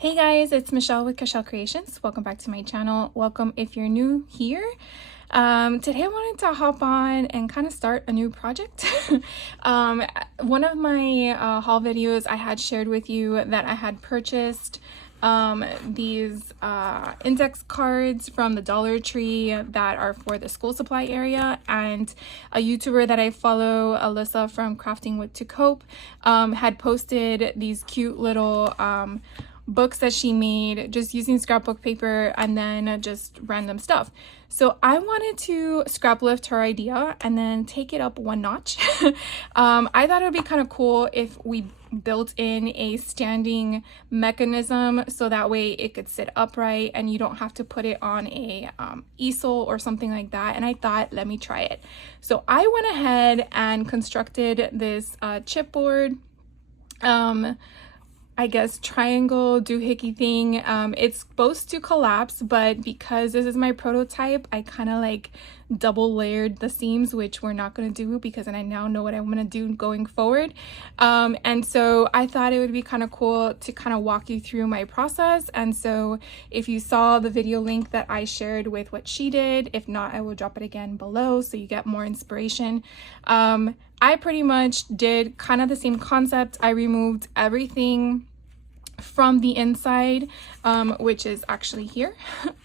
Hey guys, it's Michelle with Cashel Creations. Welcome back to my channel. Welcome if you're new here. Today I wanted to hop on and kind of start a new project. One of my haul videos I had shared with you that I had purchased these index cards from the Dollar Tree that are for the school supply area, and a YouTuber that I follow, Alyssa from Crafting with To Cope, had posted these cute little books that she made just using scrapbook paper and then just random stuff. So I wanted to scrap lift her idea and then take it up one notch. I thought it would be kind of cool if we built in a standing mechanism so that way it could sit upright and you don't have to put it on a easel or something like that. And I thought, let me try it. So I went ahead and constructed this chipboard, I guess triangle doohickey thing. It's supposed to collapse, but because this is my prototype, I kind of like double layered the seams, which we're not going to do because I now know what I'm going to do going forward. And so I thought it would be kind of cool to kind of walk you through my process. And so if you saw the video link that I shared with what she did, if not, I will drop it again below so you get more inspiration. I pretty much did kind of the same concept. I removed everything from the inside, which is actually here,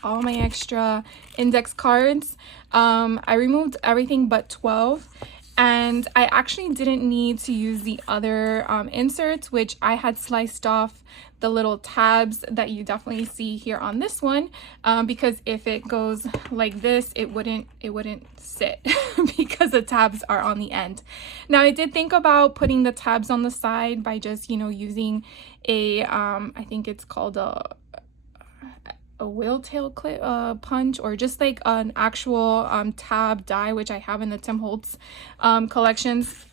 all my extra index cards. I removed everything but 12, and I actually didn't need to use the other inserts, which I had sliced off the little tabs that you definitely see here on this one, because if it goes like this, it wouldn't sit because the tabs are on the end. Now I did think about putting the tabs on the side by just, you know, using a I think it's called a whale tail clip punch, or just like an actual tab die, which I have in the Tim Holtz collections.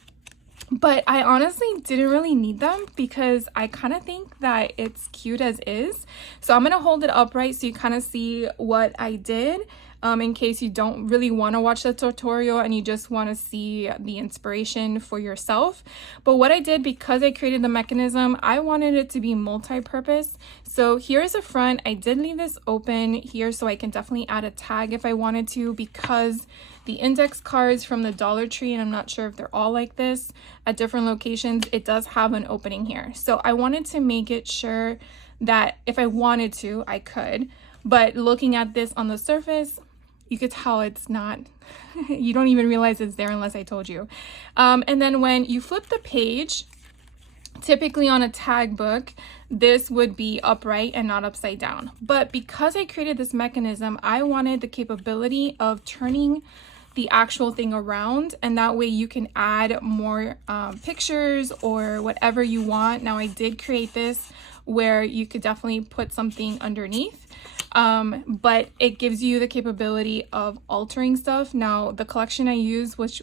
But I honestly didn't really need them because I kind of think that it's cute as is. So I'm going to hold it upright so you kind of see what I did, in case you don't really want to watch the tutorial and you just want to see the inspiration for yourself. But what I did, because I created the mechanism, I wanted it to be multi-purpose. So here's the front. I did leave this open here so I can definitely add a tag if I wanted to, because the index cards from the Dollar Tree, and I'm not sure if they're all like this at different locations, it does have an opening here. So I wanted to make it sure that if I wanted to, I could. But looking at this on the surface, you could tell it's not, you don't even realize it's there unless I told you. And then when you flip the page, typically on a tag book, this would be upright and not upside down. But because I created this mechanism, I wanted the capability of turning the actual thing around, and that way you can add more pictures or whatever you want. Now I did create this where you could definitely put something underneath, but it gives you the capability of altering stuff. Now the collection I use, which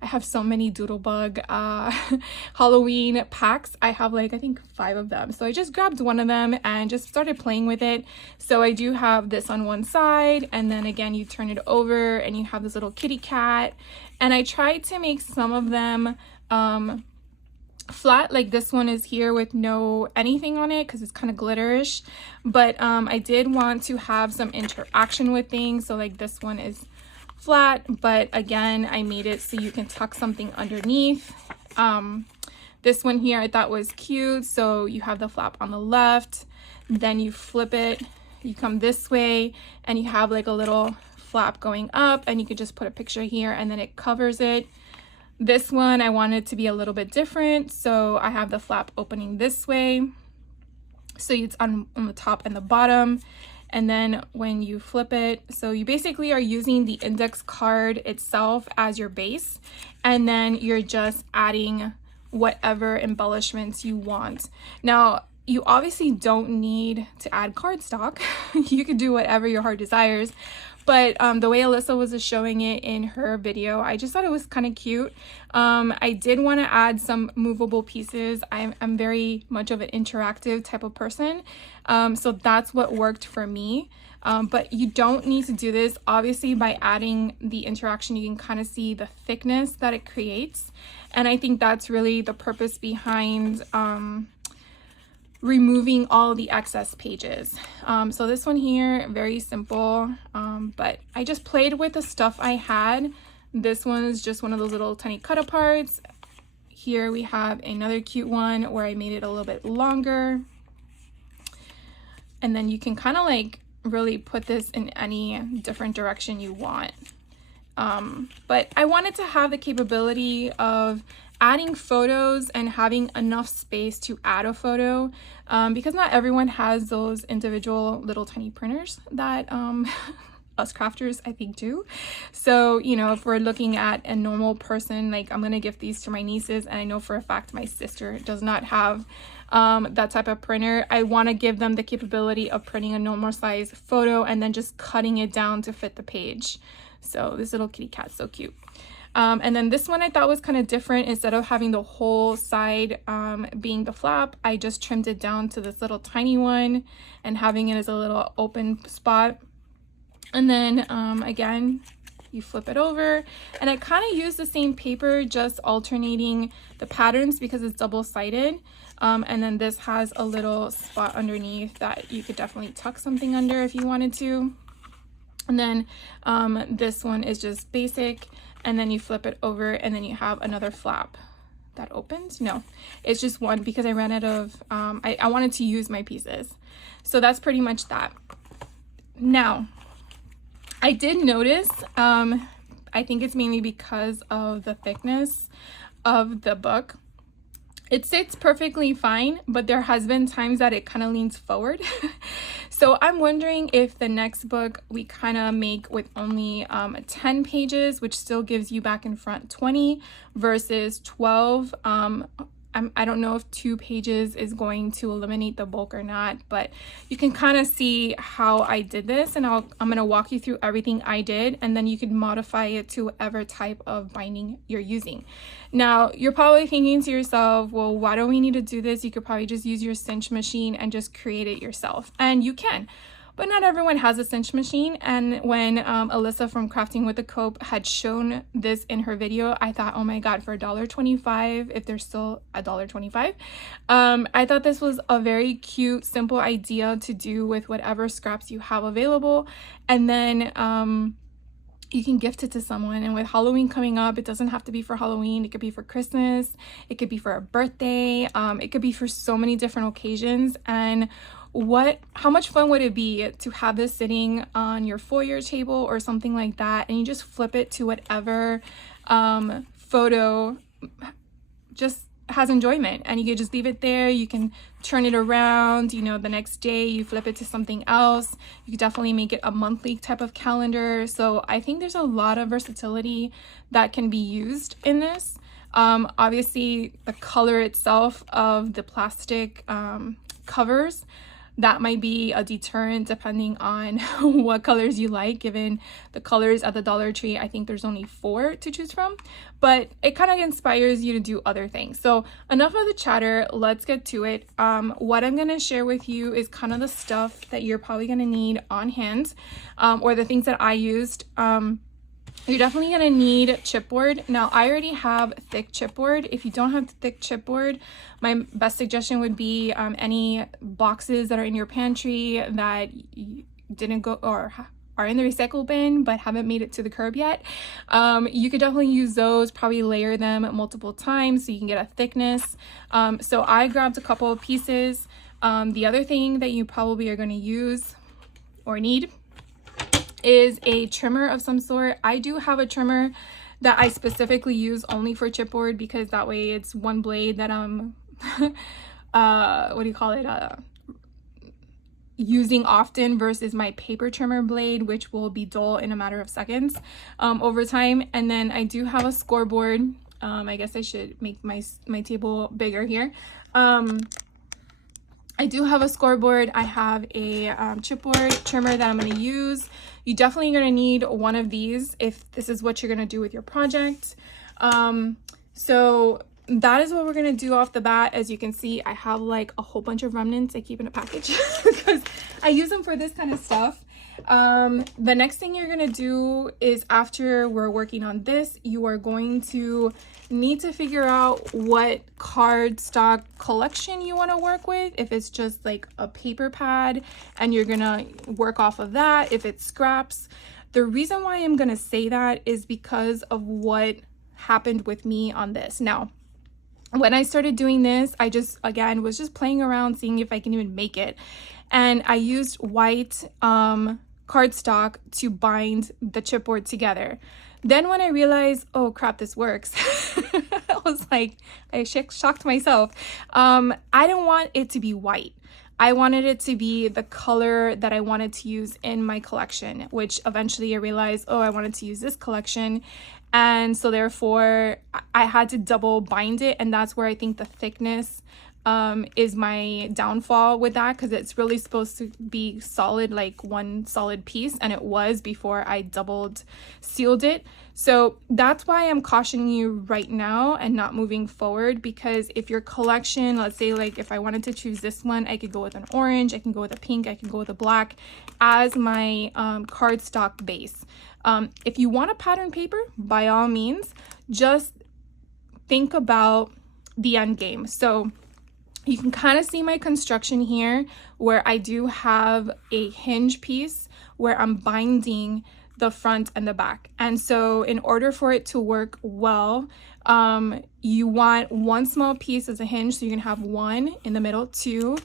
I have so many Doodlebug Halloween packs. I have like, I think 5 of them. So I just grabbed one of them and just started playing with it. So I do have this on one side, and then again, you turn it over and you have this little kitty cat. And I tried to make some of them flat, like this one is here with no anything on it because it's kind of glitterish. But I did want to have some interaction with things. So like this one is flat, but again, I made it so you can tuck something underneath. This one here I thought was cute. So you have the flap on the left, then you flip it, you come this way, and you have like a little flap going up, and you could just put a picture here and then it covers it. This one I wanted to be a little bit different, so I have the flap opening this way, so it's on the top and the bottom. And then when you flip it, so you basically are using the index card itself as your base, and then you're just adding whatever embellishments you want. Now, you obviously don't need to add cardstock. You could do whatever your heart desires. But the way Alyssa was showing it in her video, I just thought it was kind of cute. I did want to add some movable pieces. I'm very much of an interactive type of person. So that's what worked for me. But you don't need to do this. Obviously, by adding the interaction, you can kind of see the thickness that it creates. And I think that's really the purpose behind removing all the excess pages. So this one here, very simple, but I just played with the stuff I had. This one is just one of those little tiny cut aparts. Here we have another cute one where I made it a little bit longer. And then you can kind of like really put this in any different direction you want. But I wanted to have the capability of adding photos and having enough space to add a photo, because not everyone has those individual little tiny printers that us crafters I think do. So, you know, if we're looking at a normal person, like I'm gonna give these to my nieces, and I know for a fact my sister does not have that type of printer. I want to give them the capability of printing a normal size photo and then just cutting it down to fit the page. So this little kitty cat's so cute. And then this one I thought was kind of different. Instead of having the whole side being the flap, I just trimmed it down to this little tiny one and having it as a little open spot. And then again, you flip it over, and I kind of use the same paper, just alternating the patterns because it's double-sided. And then this has a little spot underneath that you could definitely tuck something under if you wanted to. And then this one is just basic, and then you flip it over, and then you have another flap that opens. No, it's just one because I ran out of, I wanted to use my pieces. So that's pretty much that. Now, I did notice, I think it's mainly because of the thickness of the book. It sits perfectly fine, but there has been times that it kind of leans forward. So I'm wondering if the next book we kind of make with only 10 pages, which still gives you back and front 20 versus 12. I don't know if 2 pages is going to eliminate the bulk or not, but you can kind of see how I did this, and I'm going to walk you through everything I did, and then you can modify it to whatever type of binding you're using. Now, you're probably thinking to yourself, well, why do we need to do this? You could probably just use your cinch machine and just create it yourself, and you can. But not everyone has a cinch machine, and when Alyssa from Crafting with the Cope had shown this in her video, I thought, oh my god, for $1.25, if there's still $1.25, I thought this was a very cute, simple idea to do with whatever scraps you have available, and then you can gift it to someone. And with Halloween coming up, it doesn't have to be for Halloween. It could be for Christmas, it could be for a birthday, it could be for so many different occasions. And how much fun would it be to have this sitting on your foyer table or something like that, and you just flip it to whatever photo just has enjoyment, and you can just leave it there. You can turn it around, you know, the next day you flip it to something else. You could definitely make it a monthly type of calendar. So I think there's a lot of versatility that can be used in this. Obviously the color itself of the plastic covers, that might be a deterrent depending on what colors you like. Given the colors at the Dollar Tree, I think there's only 4 to choose from, but it kind of inspires you to do other things. So enough of the chatter, let's get to it. What I'm going to share with you is kind of the stuff that you're probably going to need on hand, or the things that I used. You're definitely going to need chipboard. Now, I already have thick chipboard. If you don't have thick chipboard, my best suggestion would be any boxes that are in your pantry that didn't go or are in the recycle bin but haven't made it to the curb yet. You could definitely use those, probably layer them multiple times so you can get a thickness. So I grabbed a couple of pieces. The other thing that you probably are going to use or need is a trimmer of some sort. I do have a trimmer that I specifically use only for chipboard, because that way it's one blade that I'm what do you call it, using often, versus my paper trimmer blade, which will be dull in a matter of seconds over time. And then I do have a scoreboard. I guess I should make my table bigger here. I do have a scoreboard. I have a chipboard trimmer that I'm going to use. You definitely going to need one of these if this is what you're going to do with your project. So that is what we're gonna do off the bat. As you can see, I have like a whole bunch of remnants I keep in a package because I use them for this kind of stuff. The next thing you're gonna do is, after we're working on this, you are going to need to figure out what cardstock collection you want to work with. If it's just like a paper pad and you're gonna work off of that, if it's scraps. The reason why I'm gonna say that is because of what happened with me on this. Now, when I started doing this, I just, again, was just playing around, seeing if I can even make it. And I used white cardstock to bind the chipboard together. Then when I realized, oh crap, this works, I was like, I shocked myself. I didn't want it to be white. I wanted it to be the color that I wanted to use in my collection, which eventually I realized, oh, I wanted to use this collection. And so therefore I had to double bind it. And that's where I think the thickness is my downfall with that, because it's really supposed to be solid, like one solid piece, and it was before I doubled sealed it. So that's why I'm cautioning you right now and not moving forward, because if your collection, let's say like if I wanted to choose this one, I could go with an orange, I can go with a pink, I can go with a black as my cardstock base. If you want a pattern paper, by all means, just think about the end game. So you can kind of see my construction here, where I do have a hinge piece where I'm binding the front and the back. And so in order for it to work well, you want one small piece as a hinge. So you can have one in the middle, two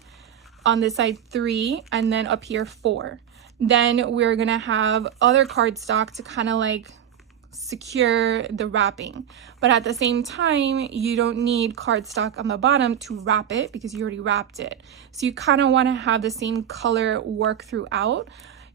on this side, three, and then up here, four. Then we're gonna have other cardstock to kind of like secure the wrapping, but at the same time you don't need cardstock on the bottom to wrap it because you already wrapped it. So you kind of want to have the same color work throughout.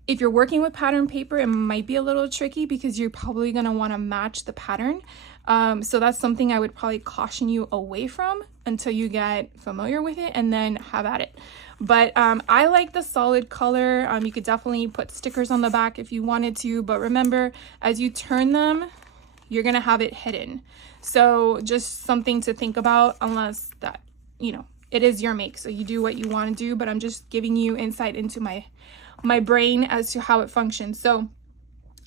If you're working with pattern paper, it might be a little tricky because you're probably going to want to match the pattern. So that's something I would probably caution you away from until you get familiar with it, and then have at it. But I like the solid color. You could definitely put stickers on the back if you wanted to, but remember, as you turn them, you're gonna have it hidden. So just something to think about, unless that, you know, it is your make, so you do what you want to do, but I'm just giving you insight into my brain as to how it functions. So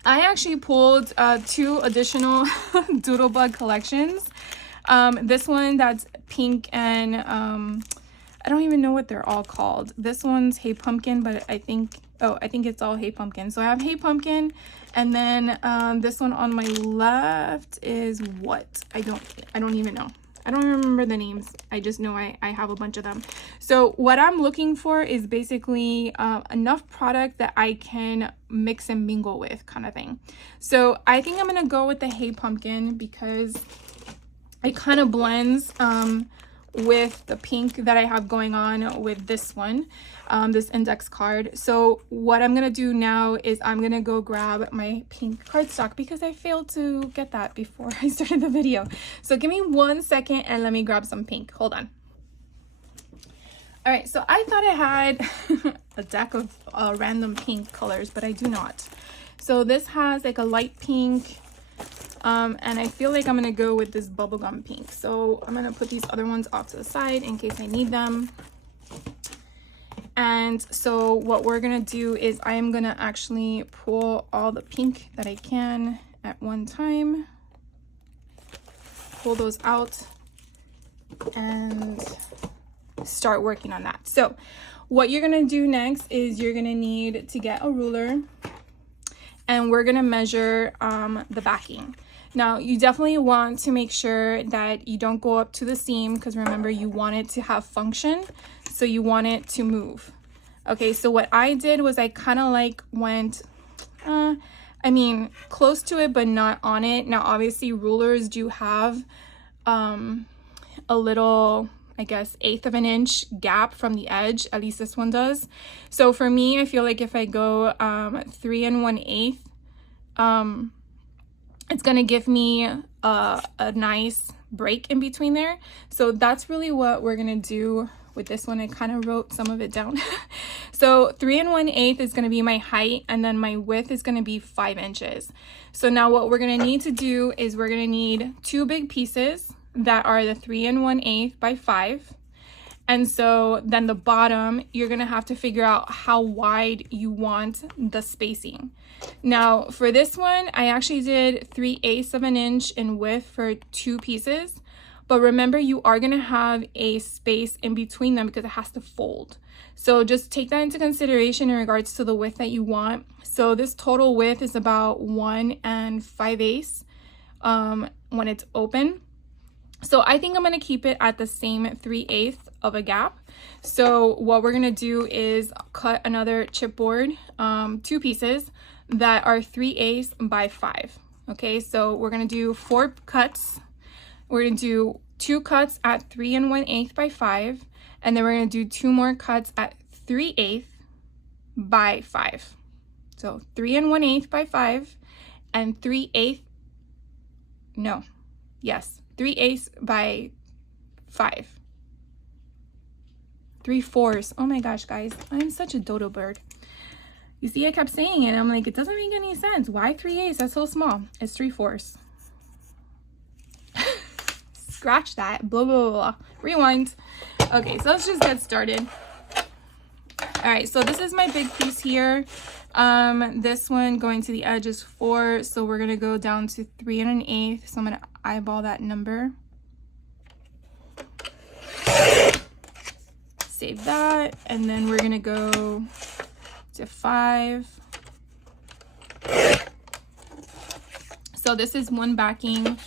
I actually pulled 2 additional Doodlebug collections. This one that's pink and I don't even know what they're all called. This one's Hey Pumpkin, but I think it's all Hey Pumpkin. So I have Hey Pumpkin, and then this one on my left is what? I don't even know. I don't remember the names. I just know I have a bunch of them. So what I'm looking for is basically enough product that I can mix and mingle with, kind of thing. So I think I'm gonna go with the Hey Pumpkin because it kind of blends with the pink that I have going on with this one, this index card. So what I'm gonna do now is I'm gonna go grab my pink cardstock because I failed to get that before I started the video. So give me 1 second and let me grab some pink. Hold on. All right, so I thought I had a deck of random pink colors, but I do not. So this has like a light pink, and I feel like I'm gonna go with this bubblegum pink. So I'm gonna put these other ones off to the side in case I need them. And so what we're gonna do is I am gonna actually pull all the pink that I can at one time, pull those out and start working on that. So what you're gonna do next is you're gonna need to get a ruler, and we're gonna measure the backing. Now, you definitely want to make sure that you don't go up to the seam, because remember, you want it to have function, so you want it to move. Okay, so what I did was I kind of like went, I mean, close to it, but not on it. Now, obviously, rulers do have a little, I guess, 1/8 of an inch gap from the edge. At least this one does. So for me, I feel like if I go 3 1/8, it's gonna give me a nice break in between there. So that's really what we're gonna do with this one. I kind of wrote some of it down. So 3 1/8 is gonna be my height, and then my width is gonna be 5 inches. So now what we're gonna need to do is we're gonna need 2 big pieces. that are the 3 1/8 by 5. And so then the bottom, you're gonna have to figure out how wide you want the spacing. Now for this one, I actually did 3/8 of an inch in width for 2 pieces. But remember, you are gonna have a space in between them because it has to fold. So just take that into consideration in regards to the width that you want. So this total width is about 1 5/8 when it's open. So I think I'm gonna keep it at the same 3/8 of a gap. So what we're gonna do is cut another chipboard, 2 pieces that are 3/8 by 5. Okay, so we're gonna do 4 cuts. We're gonna do 2 cuts at 3 1/8 by 5, and then we're gonna do 2 more cuts at 3/8 by 5. So 3 1/8 by 5 and 3/8, no, yes, 3/8 by 5. 3/4. Oh my gosh, guys, I'm such a dodo bird. You see, I kept saying it. I'm like, it doesn't make any sense. Why 3/8? That's so small. It's 3/4. Scratch that. Blah, blah, blah. Rewind. Okay, so let's just get started. All right, so this is my big piece here. This one going to the edge is 4, so we're gonna go down to 3 1/8. So I'm gonna eyeball that number. Save that, and then we're gonna go to 5. So this is one backing,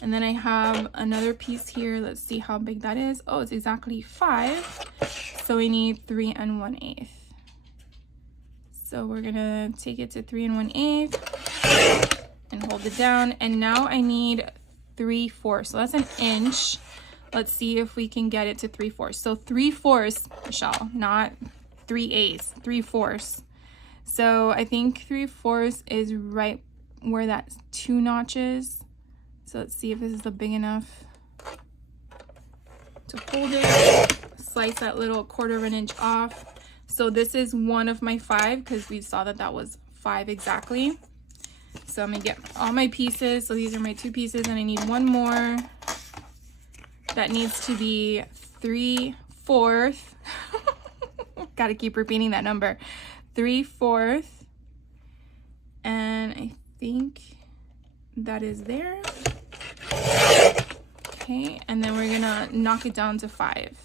and then I have another piece here. Let's see how big that is. Oh, it's exactly 5. So we need 3 1/8. So we're gonna take it to 3 1/8 and hold it down. And now I need 3/4. So that's an inch. Let's see if we can get it to 3/4. So 3/4, Michelle, not 3/8, 3/4. So I think 3/4 is right where that 2 notches. So let's see if this is big enough to hold it. Slice that little 1/4 of an inch off. So this is one of my 5 because we saw that that was 5 exactly. So I'm gonna get all my pieces. So these are my 2 pieces, and I need one more. That needs to be 3/4. Gotta keep repeating that number. 3/4. And I think that is there. Okay, and then we're gonna knock it down to 5.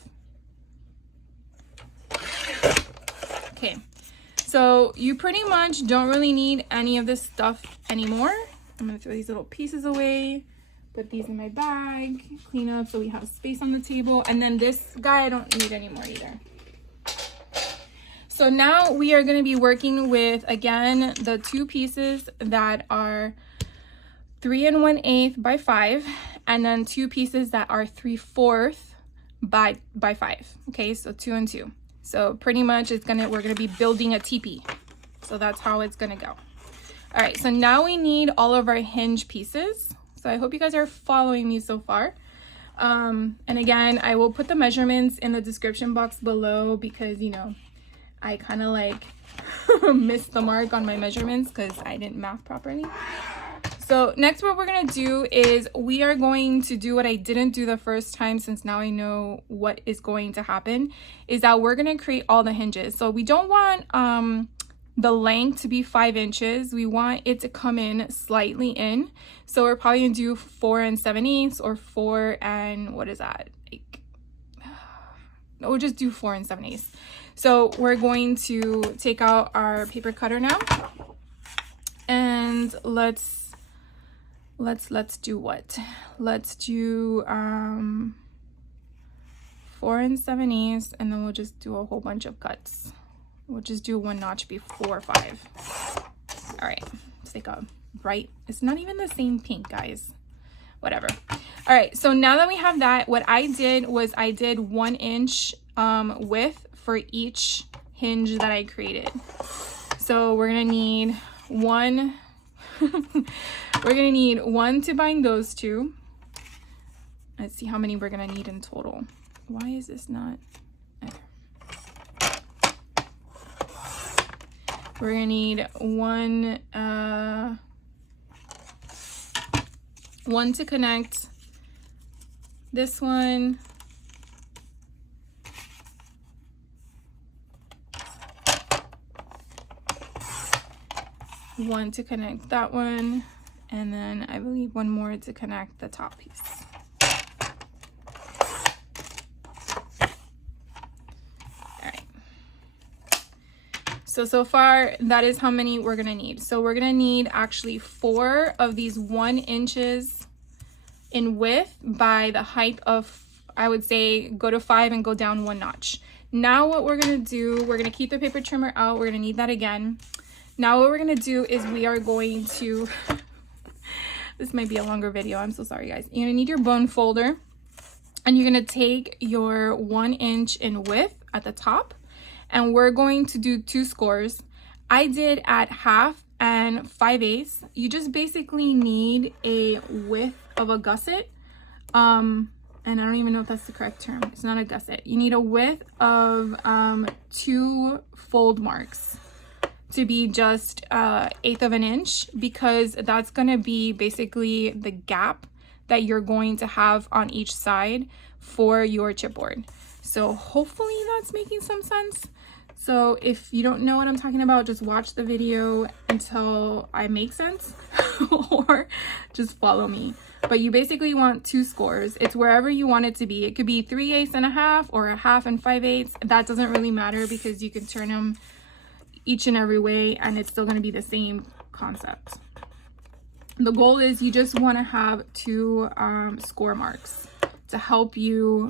Okay, so you pretty much don't really need any of this stuff anymore. I'm gonna throw these little pieces away, put these in my bag, clean up so we have space on the table, and then this guy I don't need anymore either. So now we are going to be working with, again, the 2 pieces that are 3 1/8 by 5, and then 2 pieces that are 3/4 by 5. Okay, so 2 and 2. So pretty much we're gonna be building a teepee. So that's how it's gonna go. All right, so now we need all of our hinge pieces. So I hope you guys are following me so far. And again, I will put the measurements in the description box below because, you know, I kind of like missed the mark on my measurements because I didn't math properly. So next, what we're going to do is we are going to do what I didn't do the first time, since now I know what is going to happen, is that we're going to create all the hinges. So we don't want the length to be 5 inches. We want it to come in slightly in. So we're probably going to do 4 7/8 or 4 and what is that? Like, we'll just do 4 7/8. So we're going to take out our paper cutter now, and let's do what? Let's do 4 7/8, and then we'll just do a whole bunch of cuts. We'll just do 1 notch before 5. All right, let's take a bright, it's not even the same pink, guys, whatever. All right, so now that we have that, what I did was I did 1 inch width for each hinge that I created. So we're gonna need one we're gonna need 1 to bind those 2. Let's see how many we're gonna need in total. Why is this not? Okay. We're gonna need one to connect this one. One to connect that one, and then I believe one more to connect the top piece. So far, that is how many we're gonna need. So we're gonna need actually 4 of these 1 inches in width by the height of, I would say, go to 5 and go down 1 notch. Now what we're gonna do, we're gonna keep the paper trimmer out. We're gonna need that again. Now what we're gonna do is we are going to, this might be a longer video, I'm so sorry guys. You're gonna need your bone folder, and you're gonna take your 1 inch in width at the top, and we're going to do 2 scores. I did at 1/2 and 5/8. You just basically need a width of a gusset. And I don't even know if that's the correct term. It's not a gusset. You need a width of 2 fold marks to be just 1/8 of an inch, because that's gonna be basically the gap that you're going to have on each side for your chipboard. So hopefully that's making some sense. So if you don't know what I'm talking about, just watch the video until I make sense or just follow me. But you basically want 2 scores. It's wherever you want it to be. It could be 3/8 and 1/2 or 1/2 and 5/8. That doesn't really matter because you can turn them each and every way and it's still going to be the same concept. The goal is you just want to have 2 score marks to help you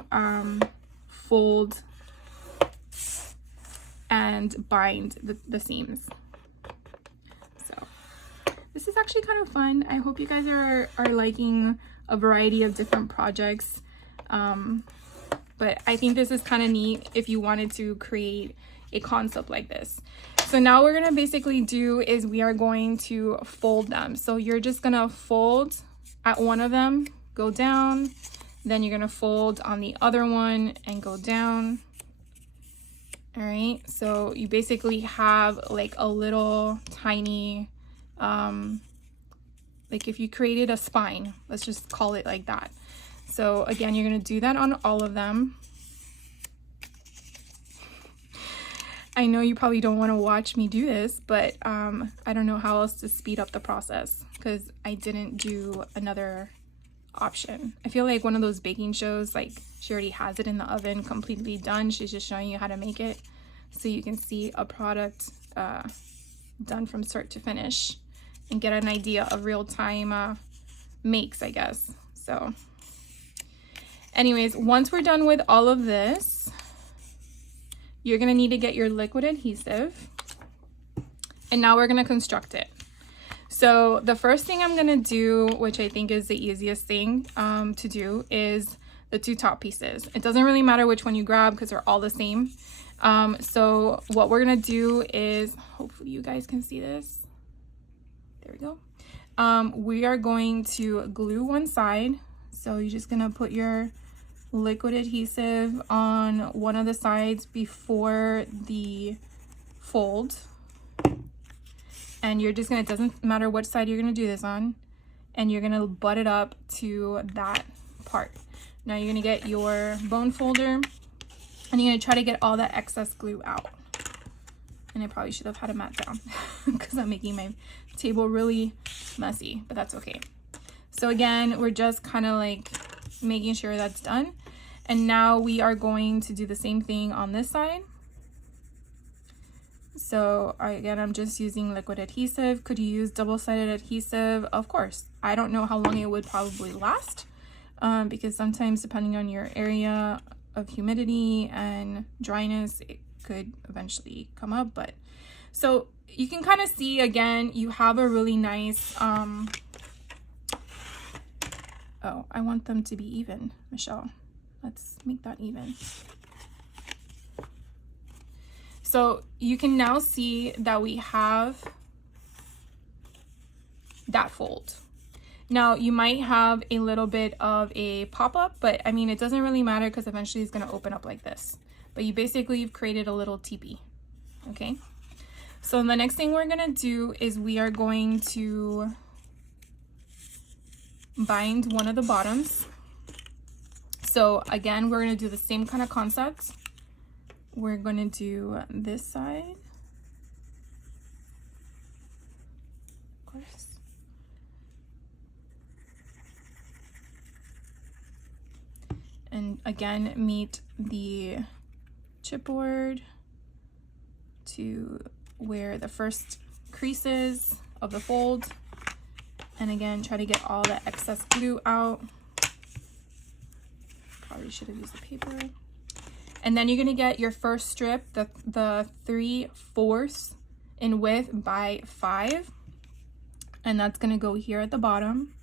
fold and bind the seams. So this is actually kind of fun. I hope you guys are liking a variety of different projects. But I think this is kind of neat if you wanted to create a concept like this. So now we're gonna basically do is we are going to fold them. So you're just gonna fold at one of them, go down, then you're gonna fold on the other one and go down. All right, so you basically have like a little tiny, like if you created a spine, let's just call it like that. So again, you're gonna do that on all of them. I know you probably don't want to watch me do this, but I don't know how else to speed up the process because I didn't do another option. I feel like one of those baking shows, like she already has it in the oven completely done. She's just showing you how to make it so you can see a product done from start to finish and get an idea of real-time makes, I guess. So anyways, once we're done with all of this, you're gonna need to get your liquid adhesive, and now we're gonna construct it. So the first thing I'm gonna do, which I think is the easiest thing to do, is the 2 top pieces. It doesn't really matter which one you grab because they're all the same. So what we're gonna do is, hopefully you guys can see this. There we go. We are going to glue one side. So you're just gonna put your liquid adhesive on one of the sides before the fold, and you're just gonna, it doesn't matter what side you're gonna do this on, and you're gonna butt it up to that part. Now you're gonna get your bone folder and you're gonna try to get all that excess glue out. And I probably should have had a mat down because I'm making my table really messy, but that's okay. So again, we're just kind of like making sure that's done. And now we are going to do the same thing on this side. So again, I'm just using liquid adhesive. Could you use double-sided adhesive? Of course. I don't know how long it would probably last because sometimes depending on your area of humidity and dryness, it could eventually come up. But so you can kind of see, again, you have a really nice, oh, I want them to be even, Michelle. Let's make that even. So you can now see that we have that fold. Now you might have a little bit of a pop-up, but I mean, it doesn't really matter because eventually it's gonna open up like this. But you basically, you've created a little teepee, okay? So the next thing we're gonna do is we are going to bind one of the bottoms. So again, we're going to do the same kind of concept. We're going to do this side, of course. And again, meet the chipboard to where the first crease is of the fold. And again, try to get all the excess glue out. Probably should have used the paper. And then you're gonna get your first strip, the 3/4 in width by 5. And that's gonna go here at the bottom.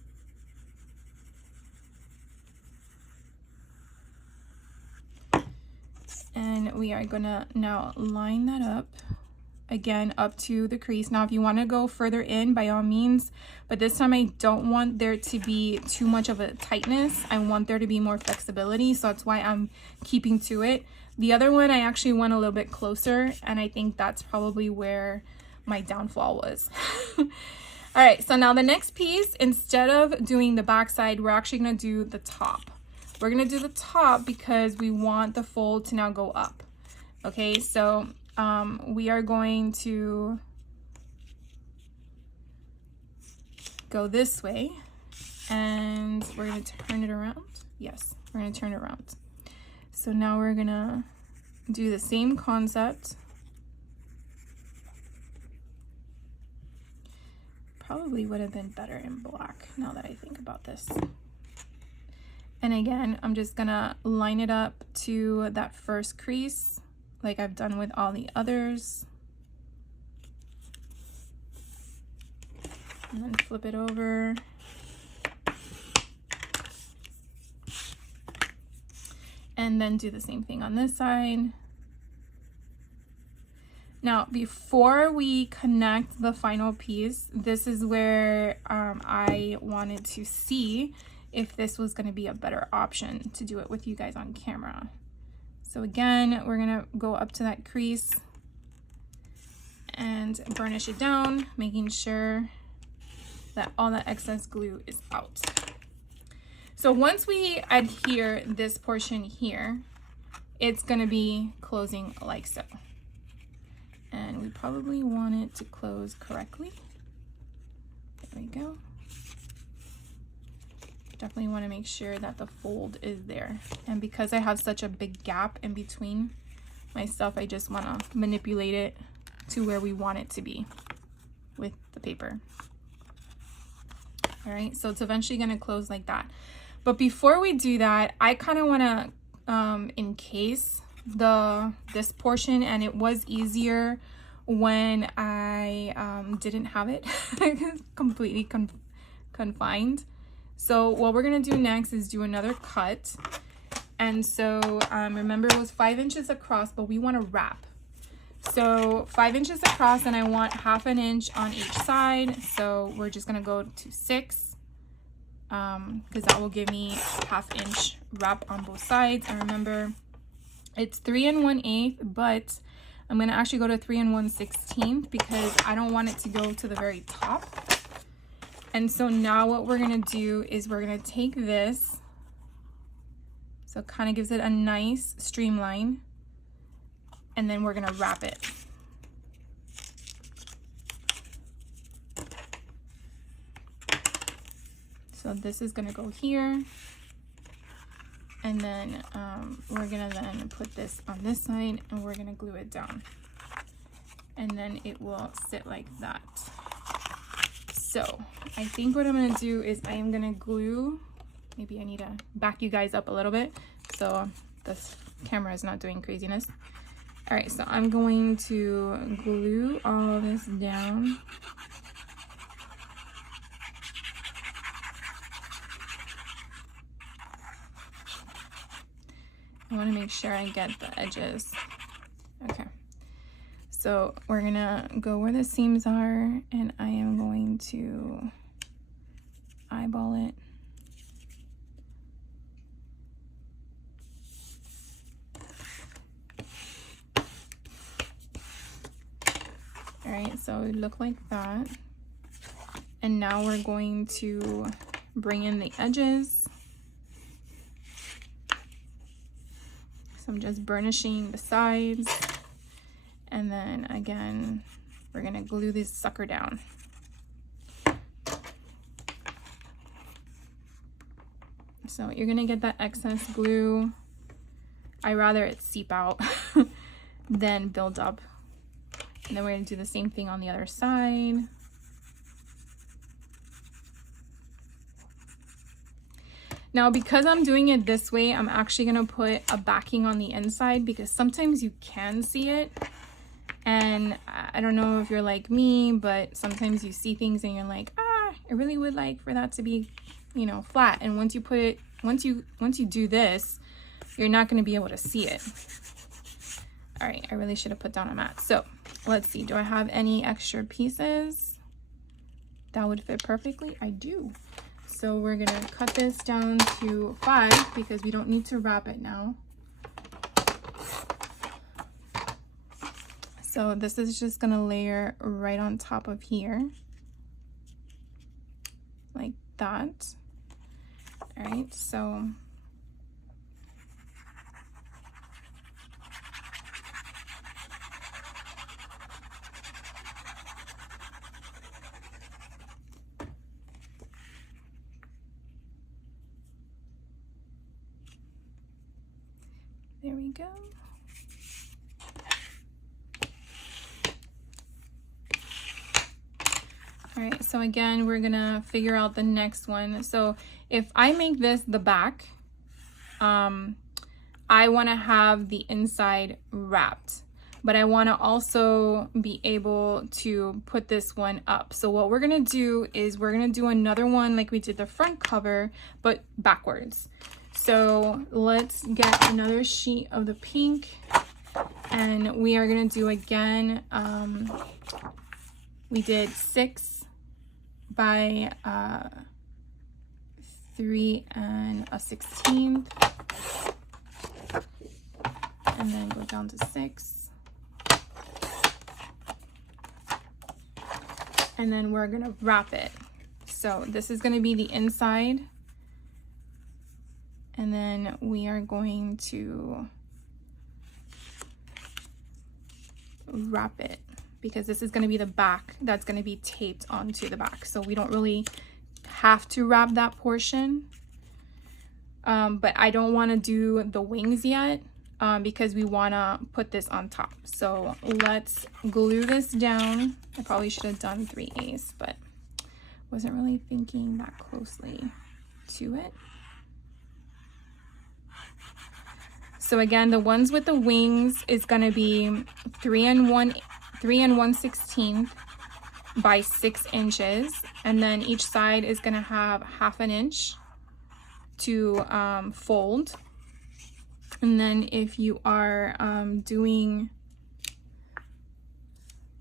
And we are gonna now line that up again up to the crease. Now if you want to go further in, by all means, but this time I don't want there to be too much of a tightness. I want there to be more flexibility, so that's why I'm keeping to it. The other one I actually went a little bit closer, and I think that's probably where my downfall was. All right, so now the next piece, instead of doing the back side, we're actually going to do the top. We're going to do the top because we want the fold to now go up. Okay, so we are going to go this way, and we're going to turn it around. Yes, we're going to turn it around. So now we're going to do the same concept. Probably would have been better in black now that I think about this. And again, I'm just gonna line it up to that first crease like I've done with all the others. And then flip it over. And then do the same thing on this side. Now, before we connect the final piece, this is where I wanted to see if this was going to be a better option to do it with you guys on camera. So again, we're going to go up to that crease and burnish it down, making sure that all that excess glue is out. So once we adhere this portion here, it's going to be closing like so. And we probably want it to close correctly. There we go. Definitely want to make sure that the fold is there. And because I have such a big gap in between my stuff, I just want to manipulate it to where we want it to be with the paper. All right, so it's eventually going to close like that. But before we do that, I kind of want to encase this portion, and it was easier when I didn't have it completely confined. So what we're gonna do next is do another cut. And so remember, it was 5 inches across, but we want to wrap. So 5 inches across, and I want 1/2 inch on each side. So we're just gonna go to 6 because that will give me 1/2 inch wrap on both sides. And remember, it's 3 1/8, but I'm gonna actually go to 3 1/16 because I don't want it to go to the very top. And so now what we're gonna do is we're gonna take this, so it kind of gives it a nice streamline, and then we're gonna wrap it. So this is gonna go here, and then we're gonna then put this on this side, and we're gonna glue it down, and then it will sit like that. So I think what I'm gonna do is I am gonna glue, maybe I need to back you guys up a little bit so this camera is not doing craziness. All right, so I'm going to glue all of this down. I want to make sure I get the edges. Okay. So we're gonna go where the seams are, and I am going to eyeball it. All right, so it look like that. And now we're going to bring in the edges. I'm just burnishing the sides. And then again, we're gonna glue this sucker down. So you're gonna get that excess glue. I rather it seep out than build up. And then we're gonna do the same thing on the other side. Now, because I'm doing it this way, I'm actually gonna put a backing on the inside because sometimes you can see it. And I don't know if you're like me, but sometimes you see things and you're like, I really would like for that to be, you know, flat. And once you put it, once you do this, you're not going to be able to see it. All right, I really should have put down a mat. So let's see, do I have any extra pieces that would fit perfectly? I do. So we're going to cut this down to 5 because we don't need to wrap it now. So this is just gonna layer right on top of here, like that. All right, so there we go. All right, so again, we're gonna figure out the next one. So if I make this the back, I wanna have the inside wrapped, but I wanna also be able to put this one up. So what we're gonna do is we're gonna do another one like we did the front cover, but backwards. So let's get another sheet of the pink and we are gonna do again, we did 6 by 3 1/16, and then go down to 6, and then we're gonna wrap it. So this is gonna be the inside, and then we are going to wrap it, because this is going to be the back that's going to be taped onto the back. So we don't really have to wrap that portion. But I don't want to do the wings yet because we want to put this on top. So let's glue this down. I probably should have done 3/8, but wasn't really thinking that closely to it. So again, the ones with the wings is going to be 3 1/16 by 6 inches, and then each side is going to have 1/2 inch to fold. And then if you are doing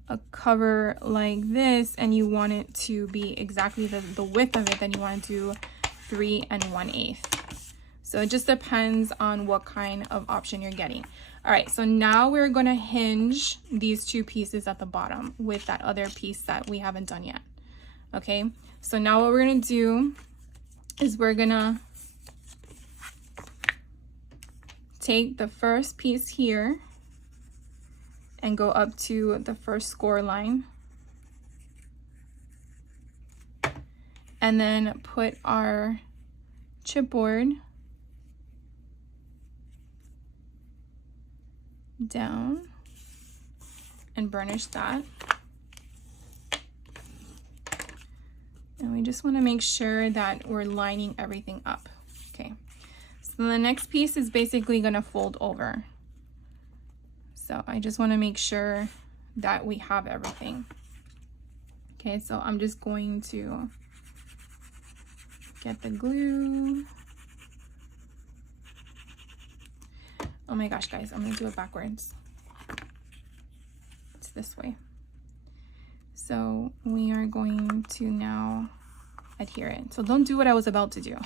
a cover like this and you want it to be exactly the width of it, then you want to do 3 1/8. So it just depends on what kind of option you're getting. All right, so now we're gonna hinge these 2 pieces at the bottom with that other piece that we haven't done yet. Okay, so now what we're gonna do is we're gonna take the first piece here and go up to the first score line, and then put our chipboard down and burnish that. And we just want to make sure that we're lining everything up. Okay, so the next piece is basically going to fold over. So I just want to make sure that we have everything. Okay, so I'm just going to get the glue. Oh my gosh, guys, I'm gonna do it backwards. It's this way. So we are going to now adhere it. So don't do what I was about to do.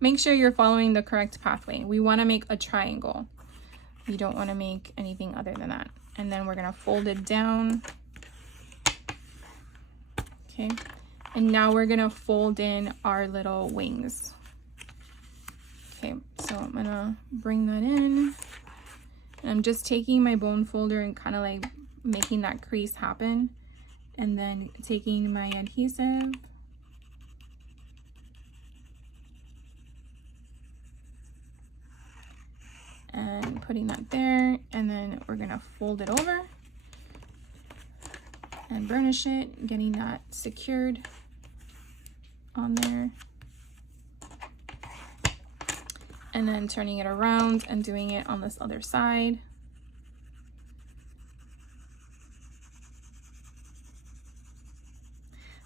Make sure you're following the correct pathway. We wanna make a triangle. You don't wanna make anything other than that. And then we're gonna fold it down. Okay, and now we're gonna fold in our little wings. Okay, so I'm gonna bring that in. And I'm just taking my bone folder and kind of like making that crease happen. And then taking my adhesive and putting that there. And then we're gonna fold it over and burnish it, getting that secured on there. And then turning it around and doing it on this other side.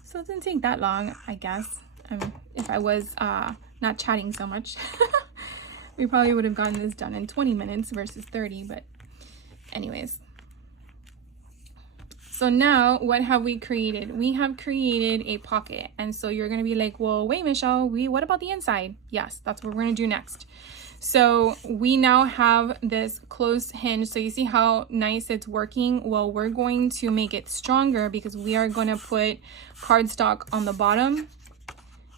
So it didn't take that long, I guess. If I was not chatting so much, we probably would have gotten this done in 20 minutes versus 30, but anyways. So now what have we created? We have created a pocket. And so you're gonna be like, well, wait, Michelle, what about the inside? Yes, that's what we're gonna do next. So we now have this closed hinge. So you see how nice it's working? Well, we're going to make it stronger because we are gonna put cardstock on the bottom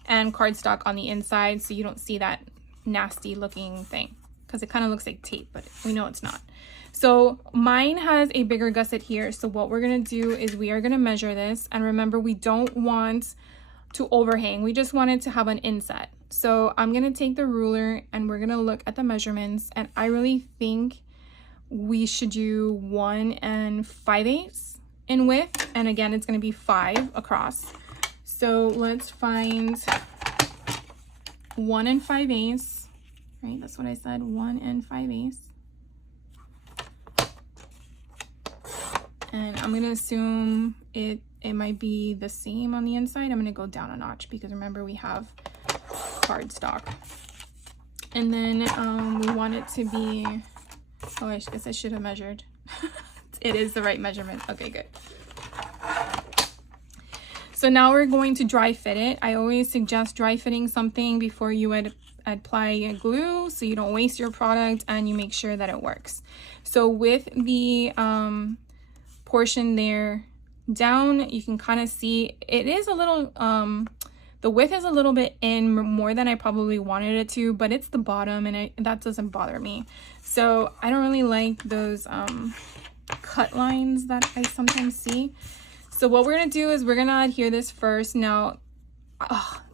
and cardstock on the inside, so you don't see that nasty looking thing, because it kind of looks like tape, but we know it's not. So mine has a bigger gusset here. So what we're gonna do is we are gonna measure this, and remember, we don't want to overhang. We just want it to have an inset. So I'm gonna take the ruler and we're gonna look at the measurements, and I really think we should do 1 5/8 in width, and again it's gonna be 5 across. So let's find 1 5/8, right? That's what I said, 1 5/8. And I'm gonna assume it might be the same on the inside. I'm gonna go down a notch because remember we have cardstock. And then we want it to be, oh, I guess I should have measured. It is the right measurement. Okay, good. So now we're going to dry fit it. I always suggest dry fitting something before you apply glue, so you don't waste your product and you make sure that it works. So with the portion there down, you can kind of see it is a little the width is a little bit in more than I probably wanted it to, but it's the bottom, and that doesn't bother me. So I don't really like those cut lines that I sometimes see. So what we're gonna do is we're gonna adhere this first. Now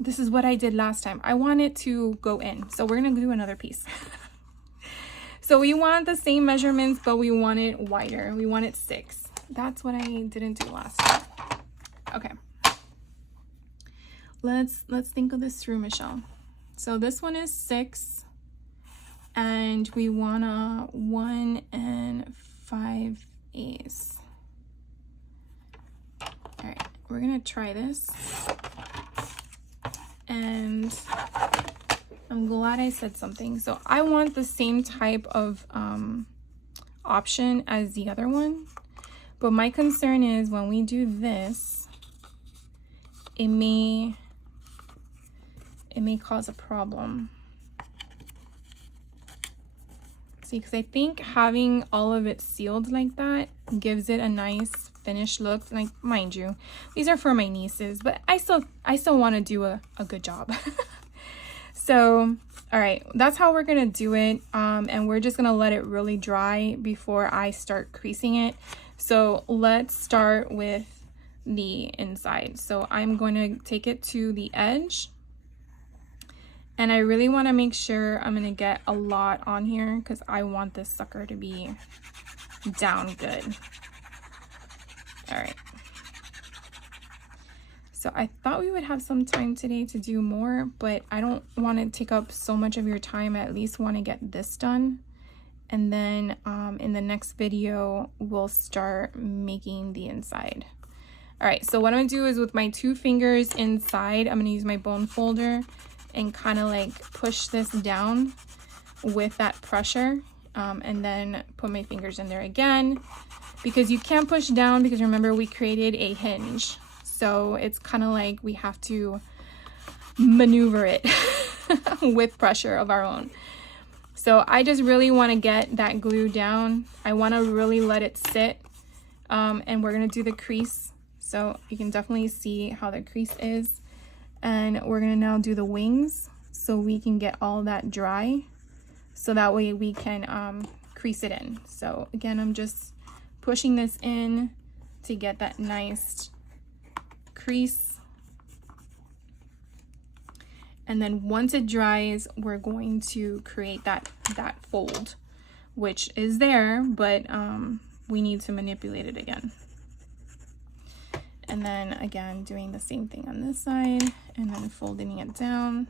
this is what I did last time. I want it to go in, so we're gonna do another piece. So we want the same measurements, but we want it wider. We want it 6. That's what I didn't do last time. Okay. Let's think of this through, Michelle. So this one is 6, and we want a 1 5/8. All right, we're gonna try this, and I'm glad I said something. So I want the same type of option as the other one, but my concern is when we do this, it may cause a problem. See, because I think having all of it sealed like that gives it a nice finished look. Like, mind you, these are for my nieces, but I still want to do a good job. So, all right, that's how we're gonna do it, and we're just gonna let it really dry before I start creasing it. So let's start with the inside. So I'm going to take it to the edge, and I really want to make sure I'm going to get a lot on here because I want this sucker to be down good. All right. So I thought we would have some time today to do more, but I don't want to take up so much of your time. I at least want to get this done. And then in the next video, we'll start making the inside. All right, so what I'm gonna do is with my 2 fingers inside, I'm gonna use my bone folder and kind of like push this down with that pressure, and then put my fingers in there again, because you can't push down because remember we created a hinge. So it's kind of like we have to maneuver it with pressure of our own. So I just really want to get that glue down. I want to really let it sit, and we're going to do the crease. So you can definitely see how the crease is. And we're going to now do the wings. so we can get all that dry, so that way we can crease it in. So again, I'm just pushing this in to get that nice crease. And then once it dries, we're going to create that fold, which is there, but we need to manipulate it again. And then again, doing the same thing on this side, and then folding it down,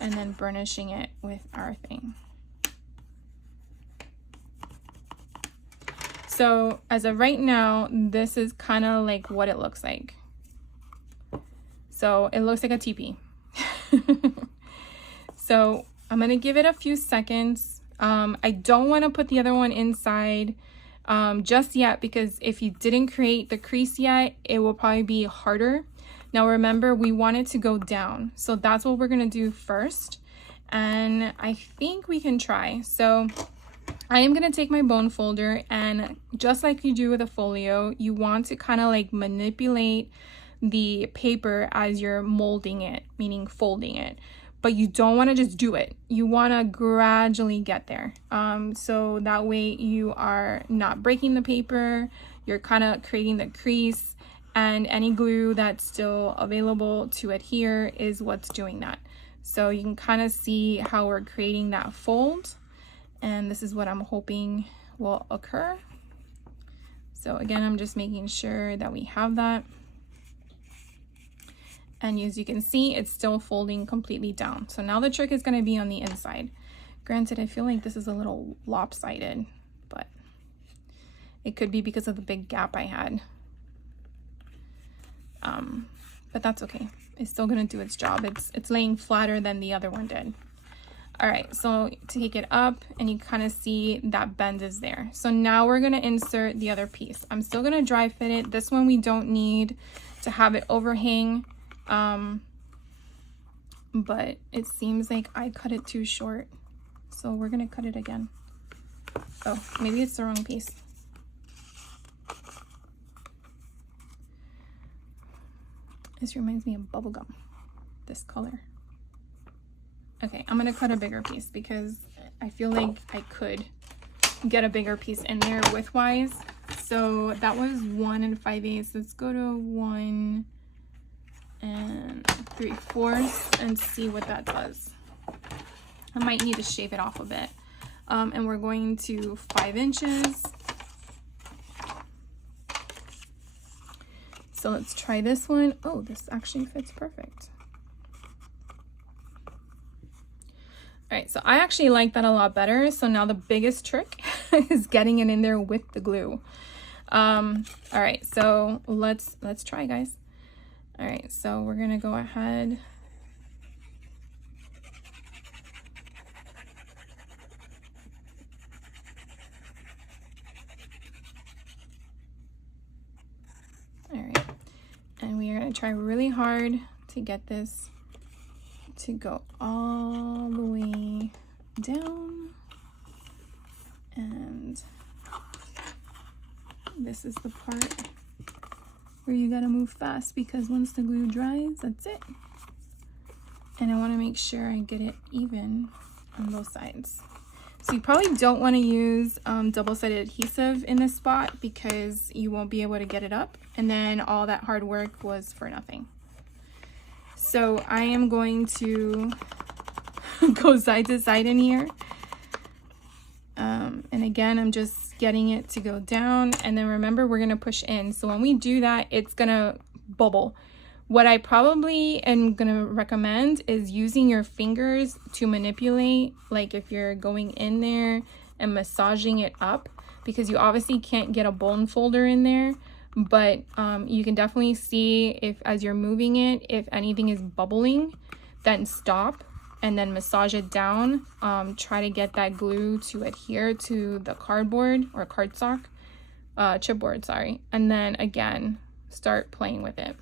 and then burnishing it with our thing. So as of right now, this is kind of like what it looks like. So it looks like a teepee. So I'm gonna give it a few seconds. I don't want to put the other one inside just yet, because if you didn't create the crease yet, it will probably be harder. Now remember, we want it to go down, so that's what we're gonna do first, and I think we can try. So I am gonna take my bone folder, and just like you do with a folio, you want to kind of like manipulate the paper as you're molding it, meaning folding it, but you don't want to just do it. You want to gradually get there, so that way you are not breaking the paper, you're kind of creating the crease, and any glue that's still available to adhere is what's doing that. So you can kind of see how we're creating that fold, and this is what I'm hoping will occur. So again, I'm just making sure that we have that. And as you can see, it's still folding completely down. So now the trick is going to be on the inside. Granted, I feel like this is a little lopsided, but it could be because of the big gap I had. But that's okay. It's still going to do its job. It's laying flatter than the other one did. All right, so take it up, and you kind of see that bend is there. So now we're going to insert the other piece. I'm still going to dry fit it. This one we don't need to have it overhang. But it seems like I cut it too short, so we're gonna cut it again. Oh, maybe it's the wrong piece. This reminds me of bubblegum, this color. Okay, I'm gonna cut a bigger piece because I feel like I could get a bigger piece in there widthwise. So that was 1 5/8. Let's go to 1 3/4 and see what that does. I might need to shave it off a bit. And we're going to 5 inches. So let's try this one. Oh, this actually fits perfect. All right, so I actually like that a lot better. So now the biggest trick is getting it in there with the glue. All right, so let's try, guys. All right, so we're gonna go ahead. All right, and we are gonna try really hard to get this to go all the way down. And this is the part where you gotta move fast, because once the glue dries, that's it. And I wanna make sure I get it even on both sides. So you probably don't wanna use double-sided adhesive in this spot, because you won't be able to get it up, and then all that hard work was for nothing. So I am going to go side to side in here. And again, I'm just getting it to go down, and then remember, we're gonna push in. So when we do that, it's gonna bubble. What I probably am gonna recommend is using your fingers to manipulate, like if you're going in there and massaging it up, because you obviously can't get a bone folder in there, but you can definitely see if, as you're moving it, if anything is bubbling, then stop and then massage it down. Try to get that glue to adhere to the cardboard or cardstock, chipboard, sorry. And then again, start playing with it.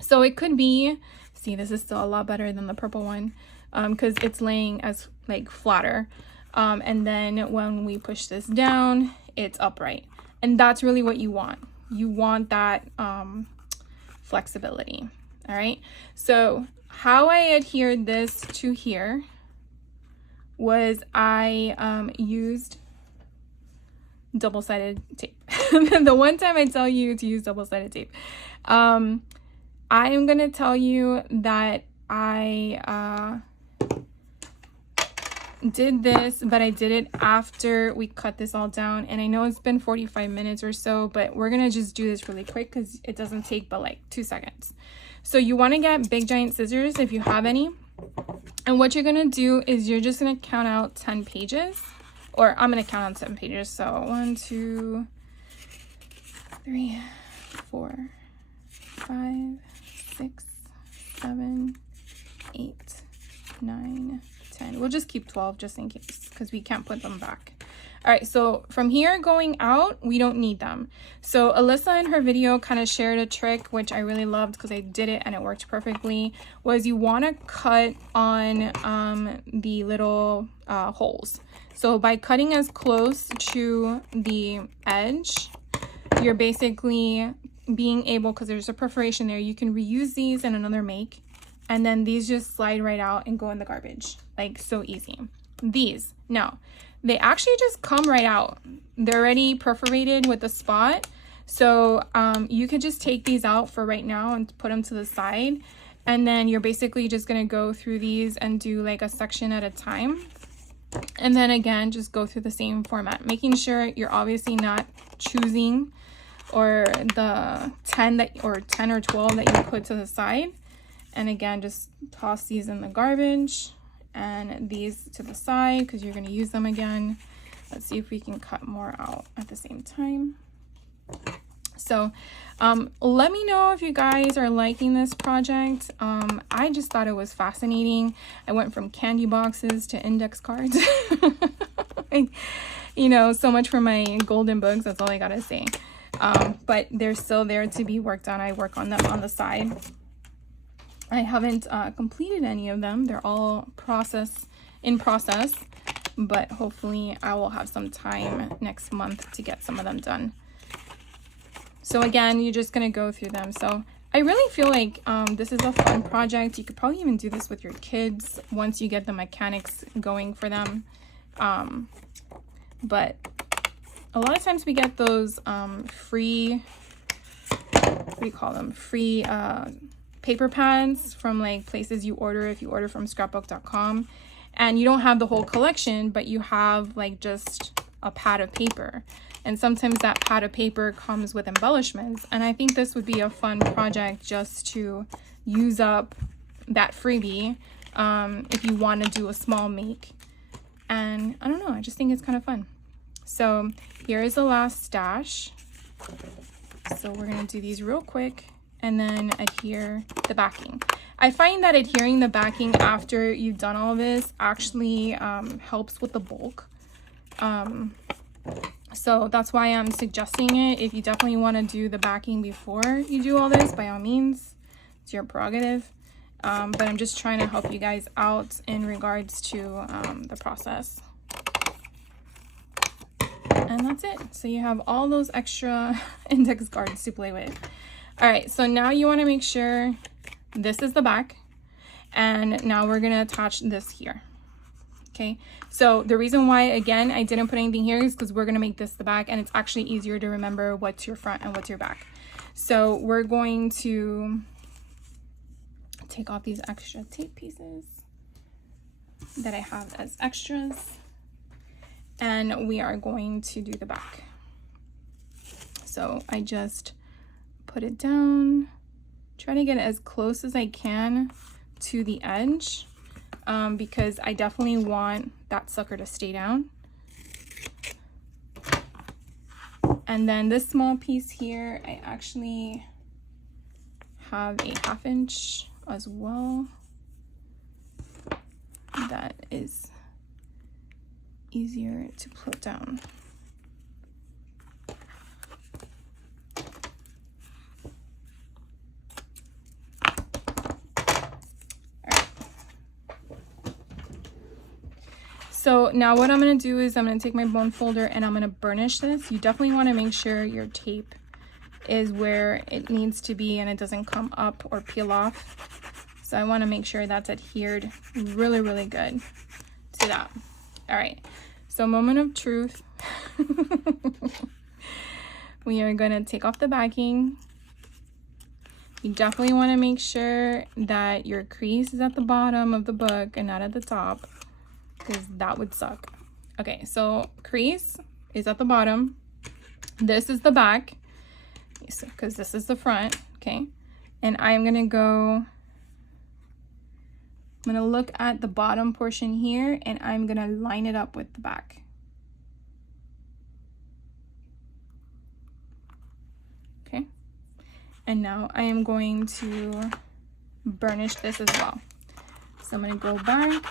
So it could be, see, this is still a lot better than the purple one, because it's laying as like flatter. And then when we push this down, it's upright. And that's really what you want. You want that flexibility. All right. So how I adhered this to here was I used double-sided tape. The one time I tell you to use double-sided tape. I am gonna tell you that I did this, but I did it after we cut this all down, and I know it's been 45 minutes or so, but we're gonna just do this really quick because it doesn't take but like 2 seconds. So you want to get big giant scissors if you have any, and what you're gonna do is you're just gonna count out 10 pages, or I'm gonna count out 7 pages. So 1, 2, 3, 4, 5, 6, 7, 8, 9, 10. We'll just keep 12 just in case, because we can't put them back. All right, so from here going out, we don't need them. So Alyssa in her video kind of shared a trick, which I really loved because I did it and it worked perfectly, was you want to cut on the little holes. So by cutting as close to the edge, you're basically being able, because there's a perforation there, you can reuse these in another make, and then these just slide right out and go in the garbage. Like, so easy. These, no, they actually just come right out. They're already perforated with a spot. So you could just take these out for right now and put them to the side. And then you're basically just gonna go through these and do like a section at a time. And then again, just go through the same format, making sure you're obviously not choosing or the 10 or 12 that you put to the side. And again, just toss these in the garbage and these to the side because you're going to use them again. Let's see if we can cut more out at the same time. So let me know if you guys are liking this project. I just thought it was fascinating. I went from candy boxes to index cards. You know, so much for my golden books. That's all I gotta say. But they're still there to be worked on. I work on them on the side. I haven't completed any of them. They're all in process, but hopefully I will have some time next month to get some of them done. So again, you're just gonna go through them. So I really feel like this is a fun project. You could probably even do this with your kids once you get the mechanics going for them. But a lot of times we get those free, what do you call them? Free paper pads from like places you order, if you order from scrapbook.com, and you don't have the whole collection, but you have like just a pad of paper. And sometimes that pad of paper comes with embellishments. And I think this would be a fun project just to use up that freebie if you want to do a small make. And I don't know, I just think it's kind of fun. So here is the last stash. So we're going to do these real quick and then adhere the backing. I find that adhering the backing after you've done all this actually helps with the bulk. So that's why I'm suggesting it. If you definitely want to do the backing before you do all this, by all means, it's your prerogative. But I'm just trying to help you guys out in regards to the process. And that's it. So you have all those extra index cards to play with. All right, so now you want to make sure this is the back. And now we're going to attach this here. Okay, so the reason why, again, I didn't put anything here is because we're going to make this the back, and it's actually easier to remember what's your front and what's your back. So we're going to take off these extra tape pieces that I have as extras, and we are going to do the back. So I just put it down, try to get it as close as I can to the edge. Because I definitely want that sucker to stay down. And then this small piece here, I actually have a 1/2 inch as well. That is easier to put down. So now what I'm going to do is I'm going to take my bone folder and I'm going to burnish this. You definitely want to make sure your tape is where it needs to be and it doesn't come up or peel off. So I want to make sure that's adhered really, really good to that. All right, so moment of truth. We are going to take off the backing. You definitely want to make sure that your crease is at the bottom of the book and not at the top, because that would suck. Okay, so crease is at the bottom. This is the back, because this is the front, okay? And I'm going to look at the bottom portion here, and I'm going to line it up with the back. Okay, and now I am going to burnish this as well. So I'm going to go back.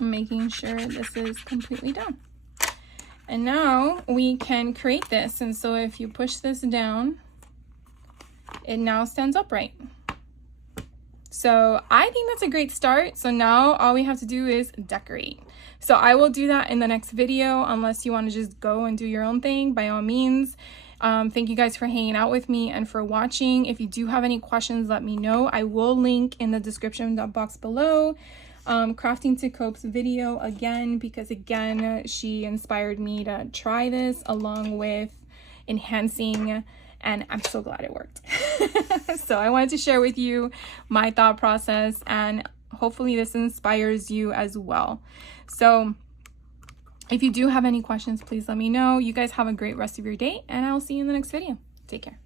Making sure this is completely done. And now we can create this. And so if you push this down, it now stands upright. So I think that's a great start. So now all we have to do is decorate. So I will do that in the next video, unless you want to just go and do your own thing, by all means. Thank you guys for hanging out with me and for watching. If you do have any questions, let me know. I will link in the description box below Crafting to Cope's video again, because again, she inspired me to try this along with enhancing, and I'm so glad it worked. So I wanted to share with you my thought process, and hopefully this inspires you as well. So if you do have any questions, please let me know. You guys have a great rest of your day, and I'll see you in the next video. Take care.